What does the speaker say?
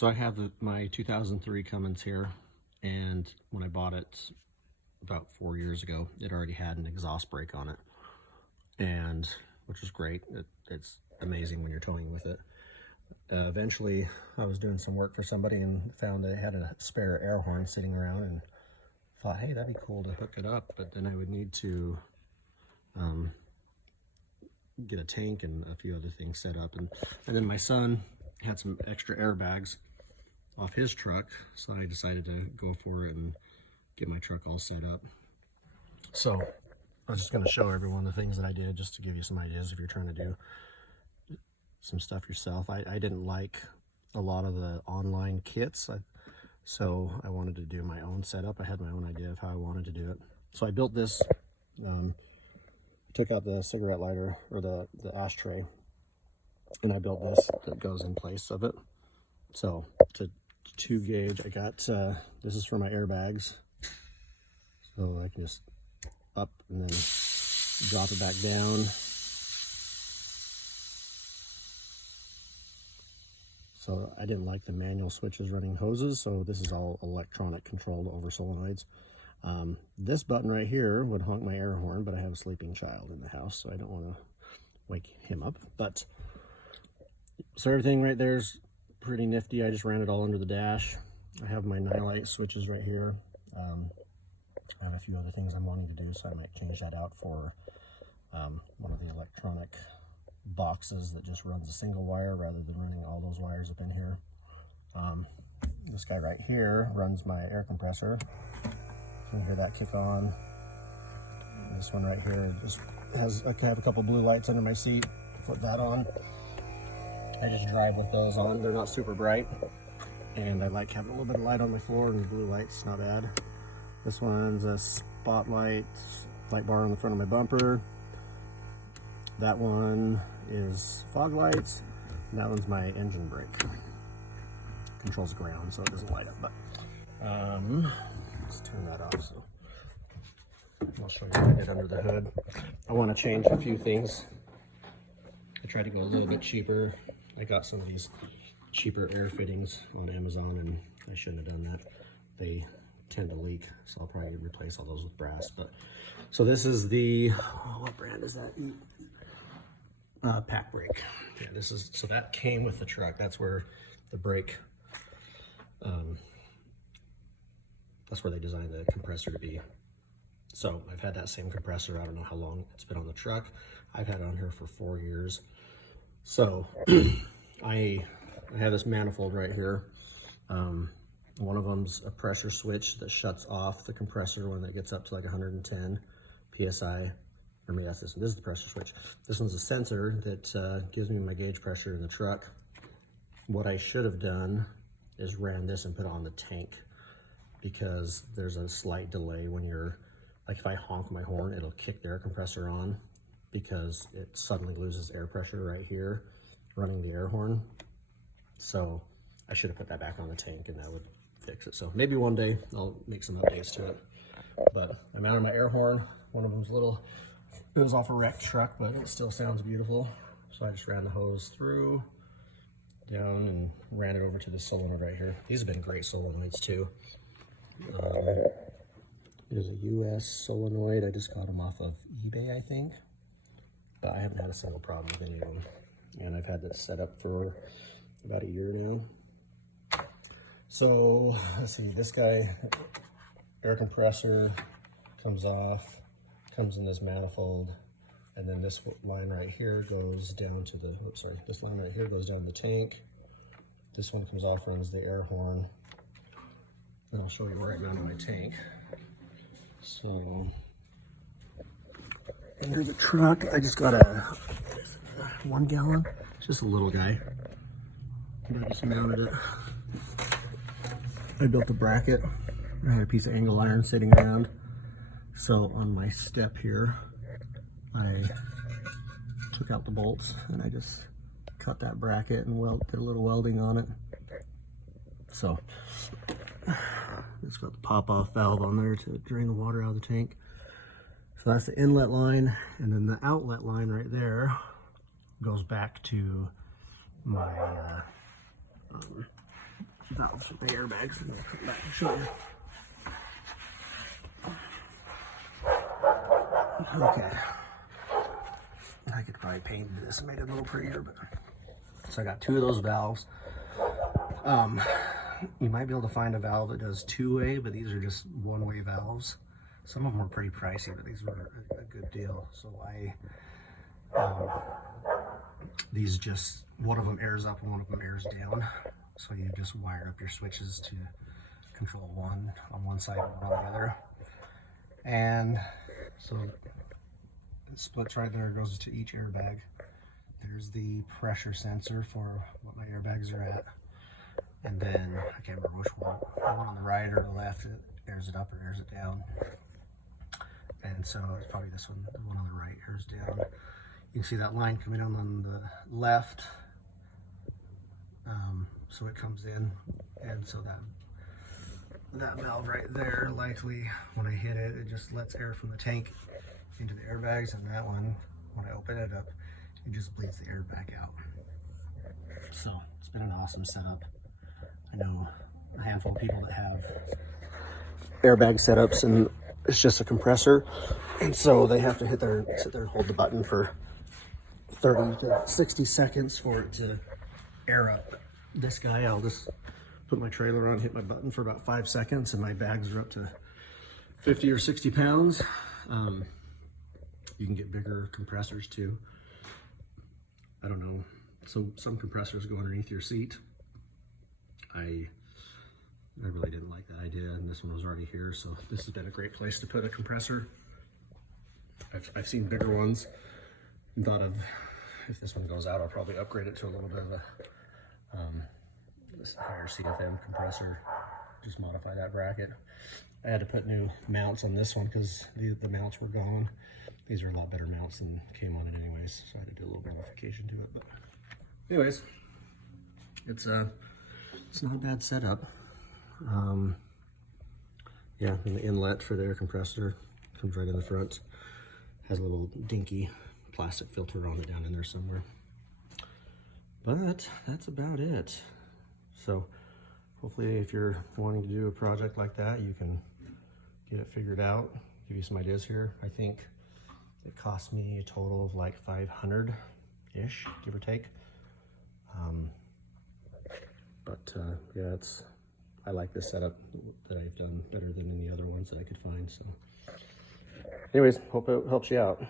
So I have my 2003 Cummins here, and when I bought it about 4 years ago, it already had an exhaust brake on it, and which is great. It's amazing when you're towing with it. Eventually, I was doing some work for somebody and found they had a spare air horn sitting around, and thought, hey, that'd be cool to hook it up, but then I would need to get a tank and a few other things set up, and then my son had some extra airbags off his truck, so I decided to go for it and get my truck all set up. So I was just going to show everyone the things that I did, just to give you some ideas if you're trying to do some stuff yourself. I didn't like a lot of the online kits, so I wanted to do my own setup. I had my own idea of how I wanted to do it. So I built this, took out the cigarette lighter, or the ashtray, and I built this that goes in place of it. So to 2 gauge, I got, this is for my airbags. So I can just up and then drop it back down. So I didn't like the manual switches running hoses, so this is all electronic controlled over solenoids. This button right here would honk my air horn, but I have a sleeping child in the house, so I don't want to wake him up. But so everything right there is pretty nifty. I just ran it all under the dash. I have my nylite switches right here. I have a few other things I'm wanting to do, so I might change that out for one of the electronic boxes that just runs a single wire rather than running all those wires up in here. This guy right here runs my air compressor. You can hear that kick on. And this one right here just has, I have a couple blue lights under my seat. Put that on. I just drive with those on. They're not super bright, and I like having a little bit of light on my floor, and the blue light's not bad. This one's a spotlight light bar on the front of my bumper. That one is fog lights, and that one's my engine brake. Controls ground, so it doesn't light up, but let's turn that off. So I'll show you what I did under the hood. I want to change a few things. I tried to go a little bit cheaper. I got some of these cheaper air fittings on Amazon, and I shouldn't have done that. They tend to leak, so I'll probably replace all those with brass. But so this is the, what brand is that? Pack brake. Yeah, this is, so that came with the truck. That's where the brake, that's where they designed the compressor to be. So I've had that same compressor. I don't know how long it's been on the truck. I've had it on here for 4 years. So I have this manifold right here. One of them's a pressure switch that shuts off the compressor when it gets up to like 110 PSI. I mean, that's this one. This is the pressure switch. This one's a sensor that gives me my gauge pressure in the truck. What I should have done is ran this and put it on the tank, because there's a slight delay when you're, like if I honk my horn, it'll kick the air compressor on because it suddenly loses air pressure right here running the air horn. So I should have put that back on the tank, and that would fix it. So maybe one day I'll make some updates to it. But I mounted my air horn. One of them's little, it was off a wrecked truck, but it still sounds beautiful. So I just ran the hose through, down, and ran it over to the solenoid right here. These have been great solenoids too. It is a US solenoid. I just got them off of eBay, I think. But I haven't had a single problem with any of them. And I've had this set up for about a year now. So let's see, this guy, air compressor comes off, comes in this manifold, and then this line right here goes down to the, oops, sorry, this line right here goes down the tank. This one comes off, runs the air horn. And I'll show you where I mounted my tank. So under the truck, I just got a 1 gallon. It's just a little guy. I just mounted it. I built a bracket. I had a piece of angle iron sitting around. So on my step here, I took out the bolts and I just cut that bracket and did a little welding on it. So it's got the pop-off valve on there to drain the water out of the tank. So that's the inlet line, and then the outlet line right there goes back to my valves for the airbags, and I'll come back and show you. Okay. I could probably paint this and make it a little prettier, but so I got 2 of those valves. You might be able to find a valve that does 2-way, but these are just 1-way valves. Some of them are pretty pricey, but these were a good deal. So these just, one of them airs up and one of them airs down. So you just wire up your switches to control one on one side and one on the other. And so it splits right there, goes to each airbag. There's the pressure sensor for what my airbags are at. And then, I can't remember which one, the one on the right or the left, it airs it up or airs it down. And so it's probably this one, the one on the right airs down. You can see that line coming on the left. So it comes in, and so that valve right there, likely when I hit it, it just lets air from the tank into the airbags, and that one, when I open it up, it just bleeds the air back out. So it's been an awesome setup. I know a handful of people that have airbag setups and it's just a compressor, and so they have to sit there and hold the button for 30 to 60 seconds for it to air up. This guy, I'll just put my trailer on, hit my button for about 5 seconds, and my bags are up to 50 or 60 pounds. You can get bigger compressors too. I don't know. So some compressors go underneath your seat. I really didn't like that idea, and this one was already here, so this has been a great place to put a compressor. I've seen bigger ones and thought of, if this one goes out, I'll probably upgrade it to a little bit of a this higher CFM compressor, just modify that bracket. I had to put new mounts on this one because the mounts were gone. These are a lot better mounts than came on it anyways, so I had to do a little modification to it. But anyways, it's not a bad setup. Yeah, and the inlet for the air compressor comes right in the front. Has a little dinky plastic filter on it down in there somewhere. But that's about it. So hopefully if you're wanting to do a project like that, you can get it figured out. Give you some ideas here. I think it cost me a total of like 500-ish, give or take. Yeah, I like this setup that I've done better than any other ones that I could find. So anyways, hope it helps you out.